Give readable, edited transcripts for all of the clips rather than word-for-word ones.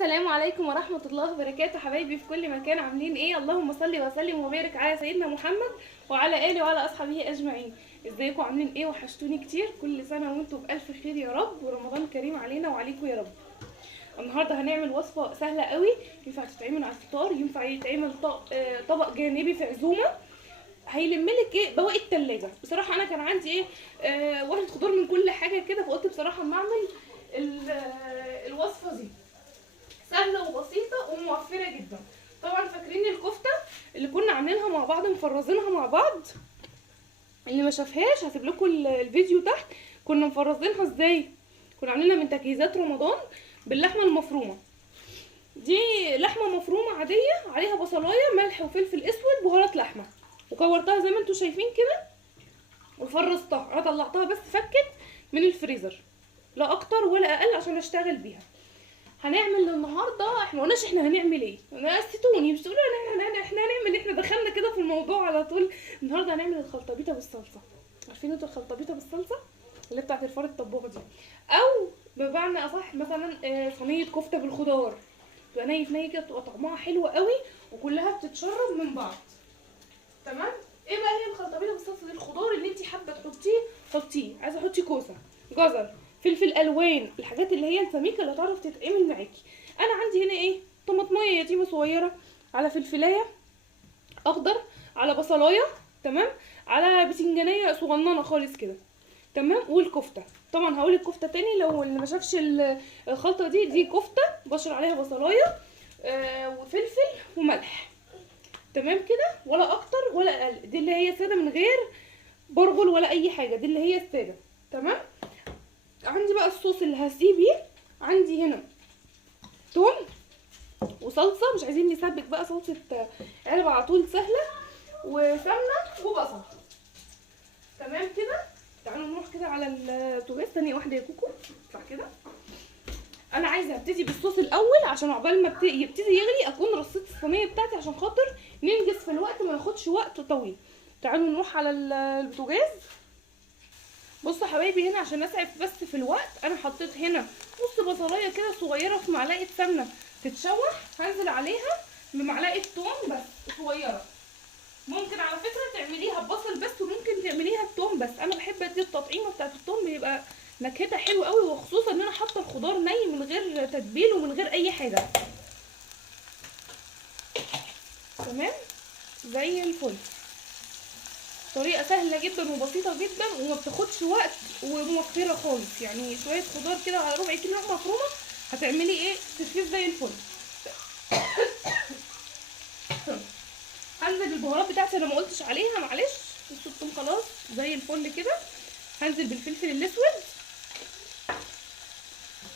السلام عليكم ورحمة الله وبركاته. حبايبي في كل مكان عاملين ايه؟ اللهم صل وسلم وبارك على سيدنا محمد وعلى اله وعلى اصحابه اجمعين. ازيكم عاملين ايه؟ وحشتوني كتير. كل سنة وانتم بألف خير يا رب، ورمضان كريم علينا وعليكم يا رب. النهارده هنعمل وصفة سهلة قوي، ينفع تتعمل على الفطار، ينفع يتعمل طبق جانبي في عزومة. هيلملك ايه بواقي التلاجة. بصراحة انا كان عندي ايه واحدة خضار من كل حاجة كده، فقلت بصراحة اما اعمل الوصفة دي سهله وبسيطه وموفره جدا. طبعا فاكرين الكفته اللي كنا عاملينها مع بعض، مفرزينها مع بعض؟ اللي ما شافهاش هسيب لكم الفيديو تحت. كنا مفرزينها ازاي؟ كنا عاملينها من تجهيزات رمضان باللحمه المفرومه. دي لحمه مفرومه عاديه، عليها بصلايه ملح وفلفل اسود بهارات لحمه، وكورتها زي ما انتم شايفين كده وفرزتها. انا طلعتها بس فكت من الفريزر، لا اكتر ولا اقل، عشان اشتغل بيها. هنعمل النهارده، احنا ما قلناش احنا هنعمل ايه، نسيتوني مش تقولوا احنا هنعمل، احنا دخلنا كده في الموضوع على طول. النهارده هنعمل الخلطبيطه بالصلصه. عارفين انتوا الخلطبيطه بالصلصه اللي بتاعت الفار الطباخ دي، او بمعنى اصح مثلا صينيه كفته بالخضار، تبقى ني كده، بتبقى طعمها حلو قوي وكلها بتتشرب من بعض. تمام. ايه بقى هي الخلطبيطه بالصلصه دي؟ الخضار اللي انت حابه تحطيه حطيه. عايزه تحطي كوسه، جزر، فلفل الوان، الحاجات اللي هي السميكه اللي هتعرف تتعمل معاكي. انا عندي هنا ايه، طماطميه يتيمه صغيره، على فلفلايه اخضر، على بصلايه، تمام، على بتنجانيه صغننه خالص كده، تمام. والكفته طبعا هقول الكفته تاني لو اللي ما شافش الخلطه دي كفته بشر عليها بصلايه وفلفل وملح، تمام كده، ولا اكتر ولا اقل. دي اللي هي ساده من غير برغل ولا اي حاجه، دي اللي هي الساده، تمام. عندي بقى الصوص اللي هسيبيه، عندي هنا توم وصلصه، مش عايزين نسبك بقى، صلصه علبه على طول سهله، وسمنه وبصل، تمام كده. تعالوا نروح كده على البوتاجاز. ثانيه واحده يا كوكو، اطلع كده. انا عايزه ابتدي بالصوص الاول، عشان عقبال ما يبتدي يغلي اكون رصيت الصينيه بتاعتي، عشان خاطر ننجز في الوقت ما ياخدش وقت طويل. تعالوا نروح على البوتاجاز. بصوا حبايبي، هنا عشان اسعف بس في الوقت، انا حطيت هنا نص بصلايه كده صغيره في معلقه سمنه تتشوح، هنزل عليها بمعلقه توم بس صغيره. ممكن على فكره تعمليها ببصل بس، وممكن تعمليها بتوم بس. انا بحب ادي التطعيمه بتاعت التوم، بيبقى نكهتها حلوه قوي، وخصوصا ان انا حاطه الخضار ني من غير تتبيل ومن غير اي حاجه. تمام زي الفل. طريقه سهله جدا وبسيطه جدا وما بتاخدش وقت وموفره خالص. يعني شويه خضار كده على ربع كيلو لحمه مفرومه هتعملي ايه تفكير زي الفل. هنزل بالبهارات بتاعتي، انا ما قلتش عليها معلش، الثوم خلاص زي الفل كده. هنزل بالفلفل الاسود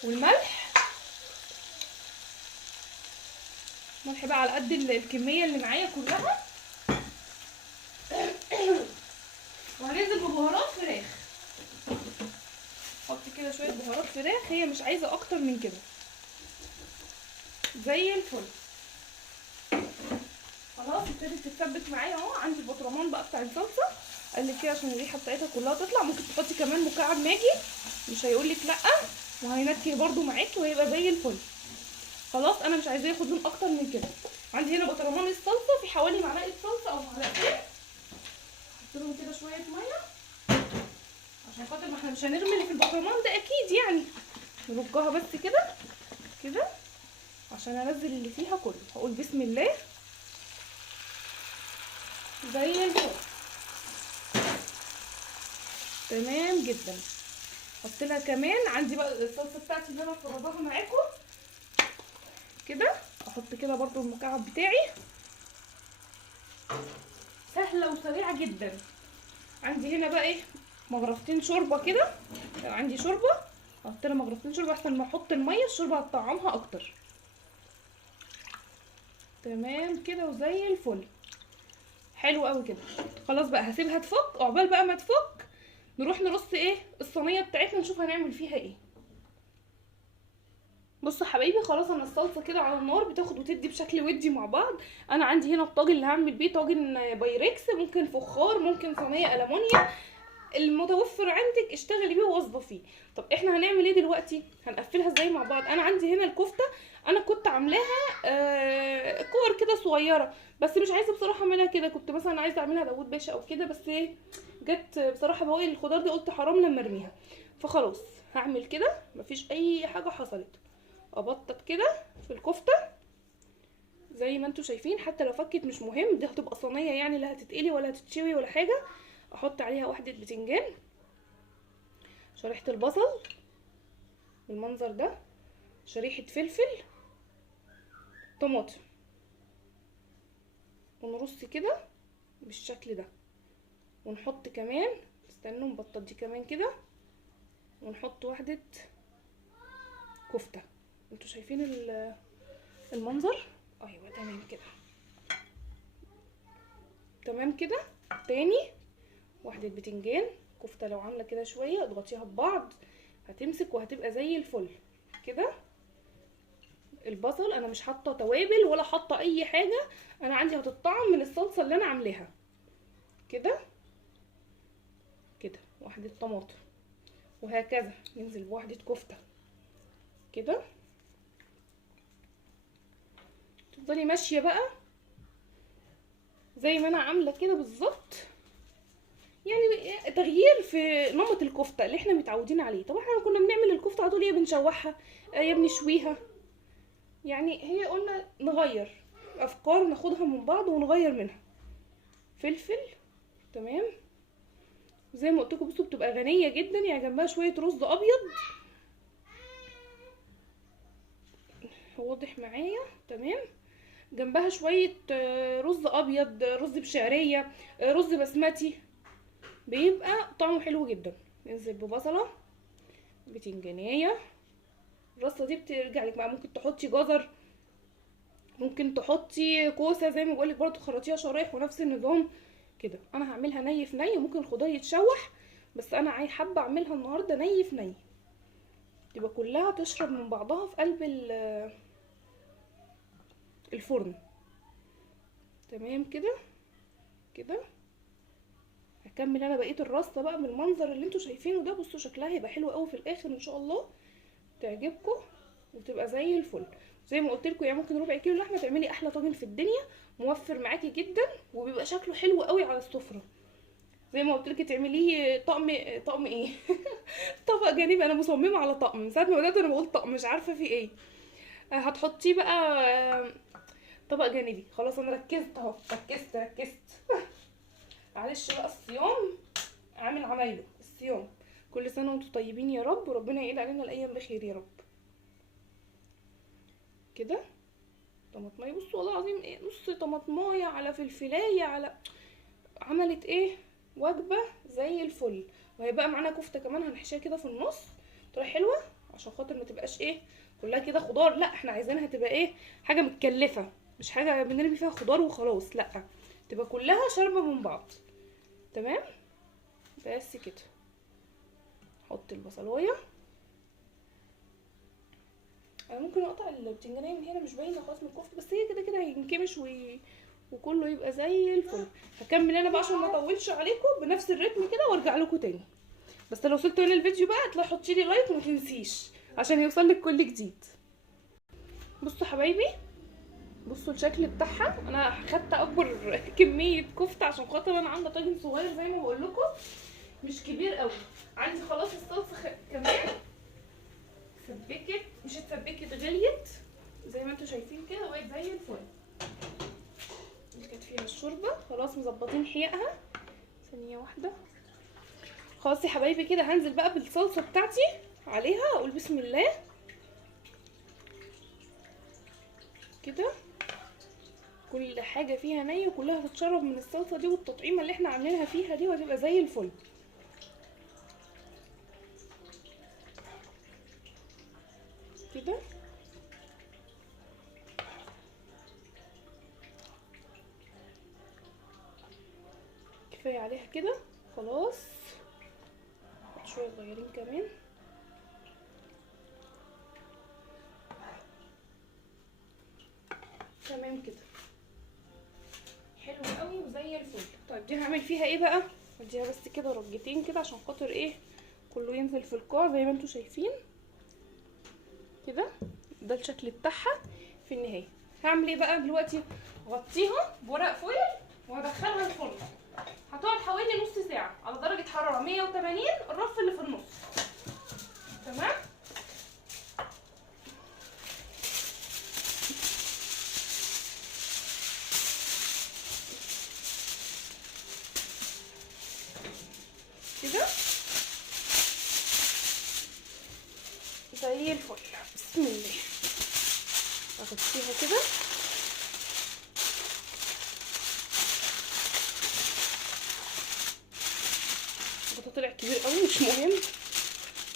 والملح، ملح بقى على قد الكميه اللي معايا كلها. وهننزل ببهارات فراخ، حط كده شويه بهارات فراخ، هي مش عايزه اكتر من كده، زي الفل. خلاص ابتدت تتسبك معايا اهو. عندي البطرمان بقى بتاع الصلصه، قال كده عشان الريحه بتاعتها كلها تطلع. ممكن تحطي كمان مكعب ماجي، مش هيقولك لا، وهينكه برده معاكي وهيبقى زي الفل. خلاص انا مش عايزاه ياخد لون اكتر من كده. عندي هنا بطرمان الصلصه، في حوالي معلقه صلصه او معلقتين، احط لهم كده شويه ميه، عشان خاطر ما احنا مش هنرمي اللي في البطرمان ده اكيد يعني. نرجها بس كده كده عشان انزل اللي فيها كله. هقول بسم الله، زي الفل، تمام جدا. حط لها كمان، عندي بقى الصلصه بتاعتي اللي انا مفرضاها معاكم كده، احط كده برضو المكعب بتاعي، سهله وسريعه جدا. عندي هنا بقى ايه، مغرفتين شوربه كده، لو عندي شوربه احط لها مغرفتين شوربه احسن ما احط الميه، الشوربه هتطعمها اكتر. تمام كده وزي الفل، حلو قوي كده. خلاص بقى هسيبها تفك، عقبال بقى ما تفك نروح نرص ايه الصينيه بتاعتنا، نشوف هنعمل فيها ايه. بصوا حبايبي، خلاص انا الصلصه كده على النار بتاخد وتدي بشكل ودي مع بعض. انا عندي هنا الطاجن اللي هعمل بيه طاجن بايركس، ممكن فخار، ممكن صينيه المونيا، المتوفر عندك اشتغلي بيه ووظفيه. طب احنا هنعمل ايه دلوقتي؟ هنقفلها ازاي مع بعض؟ انا عندي هنا الكفته، انا كنت عاملاها كور كده صغيره، بس مش عايزه بصراحه اعملها كده. كنت مثلا عايزه اعملها داوود باشا او كده، بس ايه، جت بصراحه بواقي الخضار دي قلت حرام لما ارميها، فخلاص هعمل كده. مفيش اي حاجه حصلت. ابطط كده في الكفته زي ما انتوا شايفين، حتى لو فكت مش مهم، دي هتبقى صينيه يعني، لا هتتقلي ولا هتتشوي ولا حاجه. احط عليها واحده بتنجان، شريحه البصل بالمنظر ده، شريحه فلفل، طماطم، ونرص كده بالشكل ده. ونحط كمان، استنوا نبطط دي كمان كده، ونحط واحده كفته. انتوا شايفين المنظر؟ ايوه تمام كده، تمام كده. تاني واحده بتنجان كفته، لو عامله كده شويه اضغطيها ببعض هتمسك وهتبقى زي الفل كده. البصل انا مش حاطه توابل ولا حاطه اي حاجه، انا عندي هتطعم من الصلصه اللي انا عاملاها كده كده. واحده طماطم، وهكذا ننزل بواحده كفته كده. تفضلي ماشيه بقى زي ما انا عامله كده بالظبط، يعني تغيير في نمط الكفته اللي احنا متعودين عليه. طبعا احنا كنا بنعمل الكفته على طول، يا بنشوحها يا بنشويها، يعني هي قلنا نغير افكار، ناخدها من بعض ونغير منها. فلفل، تمام. زي ما قلت لكم بصوا بتبقى غنيه جدا، يعني جنبها شويه رز ابيض، واضح معايا؟ تمام. جنبها شويه رز ابيض، رز بشعريه، رز بسمتي، بيبقى طعمه حلو جدا. ننزل ببصله، بتنجانيه. الرصه دي بترجع لك بقى، ممكن تحطي جزر، ممكن تحطي كوسه زي ما بقولك برضو، خرطيها شرايح ونفس النظام كده. انا هعملها ني في ني، وممكن الخضار يتشوح، بس انا حابه اعملها النهارده ني في ني، تبقى كلها تشرب من بعضها في قلب الفرن. تمام كده كده. هكمل انا بقيه الرصه بقى بالمنظر اللي انتوا شايفينه ده. بصوا شكلها هيبقى حلو قوي في الاخر ان شاء الله، تعجبكم وتبقى زي الفل. زي ما قلت لكم، يعني ممكن ربع كيلو لحمه تعملي احلى طاجن في الدنيا، موفر معاكي جدا، وبيبقى شكله حلو قوي على السفره. زي ما قلت لك تعمليه طقم ايه طبق جانبي. انا مصممه على طقم من ساعه ما بدات، انا بقول طقم مش عارفه في ايه. هتحطيه بقى طبق جانبي. خلاص انا ركزت اهو، ركزت معلش بقى، الصيام عامل عمايله. الصيام، كل سنه وانتم طيبين يا رب، وربنا يعيد علينا الايام بخير يا رب. كده طماطمايه، بصوا والله العظيم ايه، نص طماطمايه على فلفلايه على، عملت ايه، وجبه زي الفل. وهيبقى معانا كفته كمان هنحشيها كده في النص، تبقى حلوه، عشان خاطر ما تبقاش ايه كلها كده خضار، لا احنا عايزينها تبقى ايه، حاجه متكلفه، مش حاجه بنرمي فيها خضار وخلاص، لا تبقى كلها شاربه من بعض. تمام، بس كده. احط البصلايه، انا ممكن اقطع البتنجانيه من هنا مش باينه خالص من الكفته، بس هي كده كده هينكمش وكله يبقى زي الفل. هكمل انا بقى عشان ما اطولش عليكم بنفس الريتم كده، وارجع لكم تاني. بس لو وصلتوا هنا الفيديو بقى هتلاقي حطي لي لايك وما تنسيش عشان يوصلك كل جديد. بصوا حبايبي، بصوا الشكل بتاعها. انا خدت اكبر كميه كفته عشان خاطر انا عامله طاجن صغير زي ما بقول لكم، مش كبير قوي. عندي خلاص الصلصه كمان اتسبكت، مش اتسبكت، غليت زي ما انتوا شايفين كده، وبقت زي الفل. اللي كانت فيها الشوربه خلاص مظبطين حيقها. ثانيه واحده. خلاص يا حبايبي كده، هنزل بقى بالصلصه بتاعتي عليها، اقول بسم الله كده. كل حاجه فيها نيه، وكلها هتتشرب من الصلصه دي والتطعيمه اللي احنا عاملينها فيها دي، وهتبقى زي الفل كده. كفايه عليها كده خلاص. شويه صغيرين كمان. تمام كده، حلو قوي وزي الفل. طيب دي هعمل فيها ايه بقى؟ اديها بس كده رجتين كده عشان خاطر ايه، كله ينزل في القاع زي ما انتوا شايفين كده. ده الشكل بتاعها في النهايه. هعمل ايه بقى دلوقتي؟ اغطيها بورق فويل وهدخلها الفرن. هتقعد حوالي نص ساعه على درجه حراره 180، الرف اللي في النص. تمام. كده زي الفل. بسم الله. اغطيها كده. الغطا طلع كبير قوي مش مهم.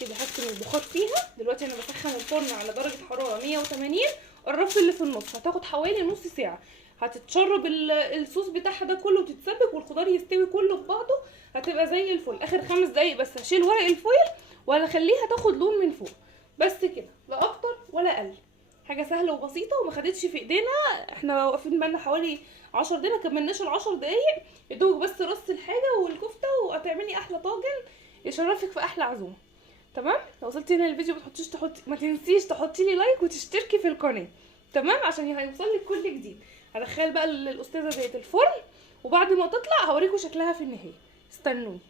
كده هكتم البخار فيها. دلوقتي انا بسخن الفرن على درجه حراره 180، الرف اللي في النص. هتاخد حوالي نص ساعه. هتتشرب الصوص بتاعها ده كله وتتسبك والخضار يستوي كله ببعضه. هتبقى زي الفل. اخر 5 دقايق بس هشيل ورق الفويل وهخليها تاخد لون من فوق بس كده، لا اكتر ولا اقل. حاجه سهله وبسيطه وما خدتش في ايدينا. احنا واقفين بقالنا حوالي 10 دقايق، ما كملناش ال10 دقايق. يا دوب بس رص الحاجه والكفته وهتعملي احلى طاجن يشرفك في احلى عزومه. تمام. لو وصلتي هنا للفيديو ما تنسيش تحطي لي لايك وتشتركي في القناه. تمام، عشان هيوصلك كل جديد. هدخل بقى الاستاذه ديت الفرن، وبعد ما تطلع هوريكم شكلها في النهايه. استنوني.